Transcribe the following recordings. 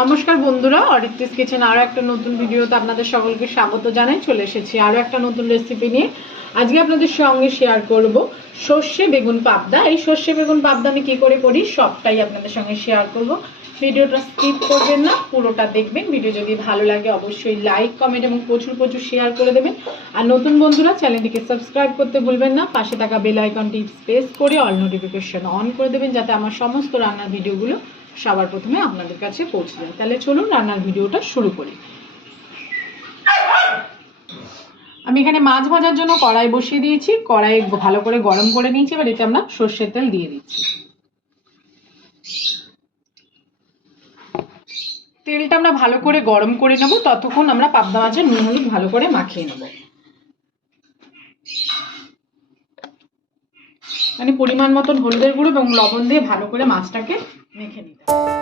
নমস্কার বন্ধুরা, অরিত্রিস কিচেন আরও একটা নতুন ভিডিওতে আপনাদের সকলকে স্বাগত জানাই। চলে এসেছি আরও একটা নতুন রেসিপি নিয়ে। আজকে আপনাদের সঙ্গে শেয়ার করব সর্ষে বেগুন পাবদা। এই সর্ষে বেগুন পাবদা আমি কী করে করি সবটাই আপনাদের সঙ্গে শেয়ার করব। ভিডিওটা স্কিপ করবেন না, পুরোটা দেখবেন। ভিডিও যদি ভালো লাগে অবশ্যই লাইক, কমেন্ট এবং প্রচুর প্রচুর শেয়ার করে দেবেন। আর নতুন বন্ধুরা চ্যানেলটিকে সাবস্ক্রাইব করতে ভুলবেন না। পাশে থাকা বেল আইকনটি প্রেস করে অল নোটিফিকেশন অন করে দেবেন, যাতে আমার সমস্ত রান্নার ভিডিওগুলো সবার প্রথমে আপনাদের কাছে পৌঁছে যায়। তাহলে চলুন রান্নার ভিডিওটা শুরু করি। আমি এখানে মাছ ভাজার জন্য কড়াই বসিয়ে দিয়েছি। কড়াই ভালো করে গরম করে নিয়েছি। এবার এতে আমরা সর্ষের তেল দিয়ে দিচ্ছি। তেলটা আমরা ভালো করে গরম করে নেব, ততক্ষণ আমরা পাবদা মাছের নুন হলুদ ভালো করে মাখিয়ে নেব। মানে পরিমাণ মতন হলুদের গুঁড়ো এবং লবণ দিয়ে ভালো করে মাছটাকে মেখে নিতে হবে।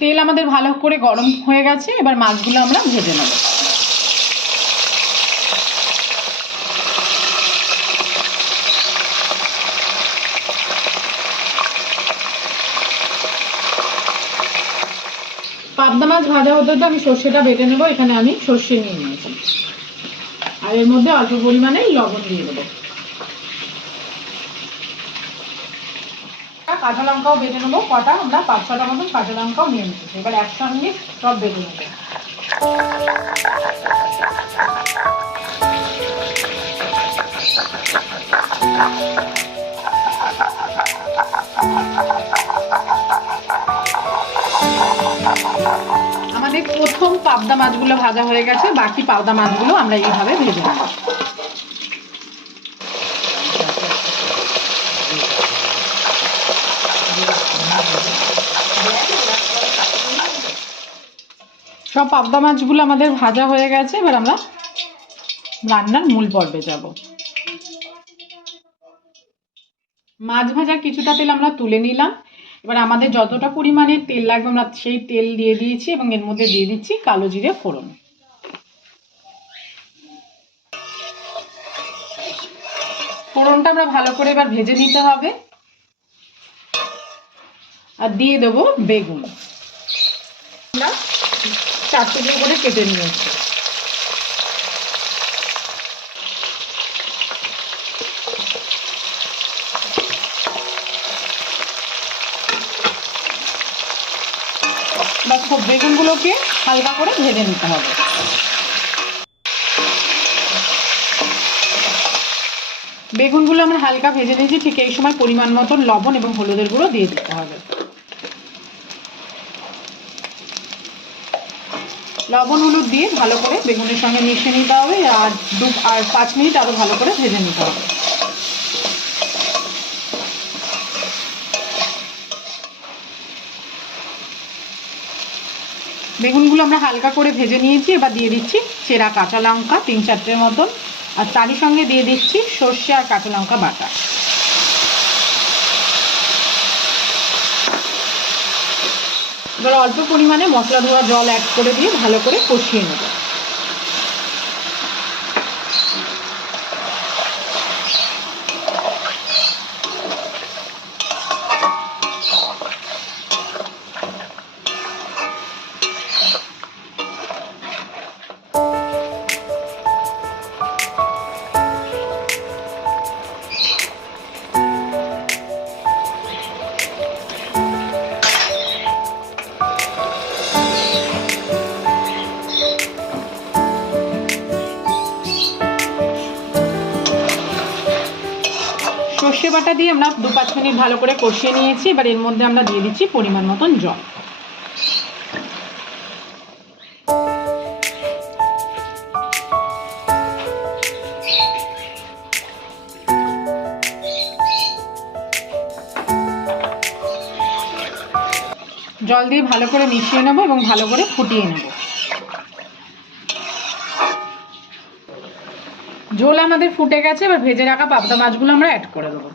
তেল আমাদের ভালো করে গরম হয়ে গেছে। এবার মাছগুলো আমরা ভেজে নেব। পাবদা মাছ ভাজা হতে হতে আমি সর্ষেটা বেটে নেব। এখানে আমি সর্ষে নিয়ে নিয়েছি, আর এর মধ্যে অল্প পরিমাণে লবণ দিয়ে দেবো। কাঁচা লঙ্কাও বেটে নেবো কটা, আমরা 5-6টা মতন কাঁচা লঙ্কাও নিয়ে নিচ্ছি। এবার একসঙ্গে সব বেটে নেবো। আমাদের প্রথম পাবদা মাছগুলো ভাজা হয়ে গেছে, বাকি পাবদা মাছগুলো আমরা এইভাবে ভেজে নেব। সব পাবদা মাছগুলো আমাদের ভাজা হয়ে গেছে। এবার আমরা রান্নার মূল পর্বে যাব। মাছ ভাজার কিছুটা তেল আমরা তুলে নিলাম। এবার আমাদের যতটা পরিমাণে তেল লাগবে আমরা সেই তেল দিয়ে দিয়েছি এবং এর মধ্যে দিয়ে দিচ্ছি কালো জিরে ফোড়ন। ফোড়নটা আমরা ভালো করে এবার ভেজে নিতে হবে। আর দিয়ে দেবো বেগুন। আমরা 4 টুকরো করে কেটে নিয়েছি। বেগুনগুলোকে হালকা করে ভেজে নিতে হবে। বেগুনগুলো আমরা হালকা ভেজে নিয়েছি। ঠিক এই সময় পরিমাণ মতন লবণ এবং হলুদের গুঁড়ো দিয়ে দিতে হবে। লবণ হলুদ দিয়ে ভালো করে বেগুনের সঙ্গে মিশিয়ে নিতে হবে। আর 5 মিনিট আরো ভালো করে ভেজে নিতে হবে। বেগুনগুলো আমরা হালকা করে ভেজে নিয়েছি। এবার দিয়ে দিচ্ছি চেরা কাঁচা লঙ্কা 3-4টের মতন, আর তারই সঙ্গে দিয়ে দিচ্ছি সর্ষে আর কাঁচা লঙ্কা বাটা। এবার অল্প পরিমাণে মশলা ধোয়া জল অ্যাড করে দিয়ে ভালো করে কষিয়ে নেব। সর্ষে বাটা দিয়ে আমরা 2-5 মিনিট ভালো করে কষিয়ে নিয়েছি। এবার এর মধ্যে আমরা দিয়ে দিচ্ছি পরিমাণ মতন জল। জল দিয়ে ভালো করে মিশিয়ে নেবো এবং ভালো করে ফুটিয়ে নেব। ঝোল আমাদের ফুটে গেছে, এবার ভেজে রাখা পাবদা মাছগুলো আমরা অ্যাড করে দেবো।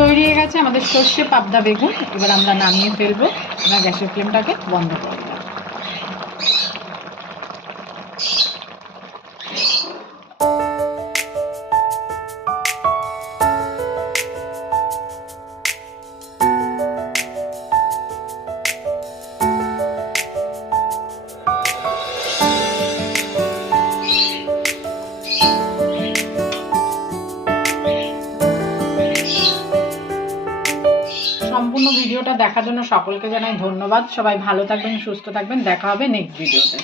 তৈরি হয়ে গেছে আমাদের সর্ষে পাবদা বেগুন। এবার আমরা নামিয়ে ফেলবো, আমরা গ্যাসের ফ্লেমটাকে বন্ধ করে দেবো। সম্পূর্ণ ভিডিওটা দেখার জন্য সকলকে জানাই ধন্যবাদ। সবাই ভালো থাকবেন, সুস্থ থাকবেন। দেখা হবে নেক্সট ভিডিওতে।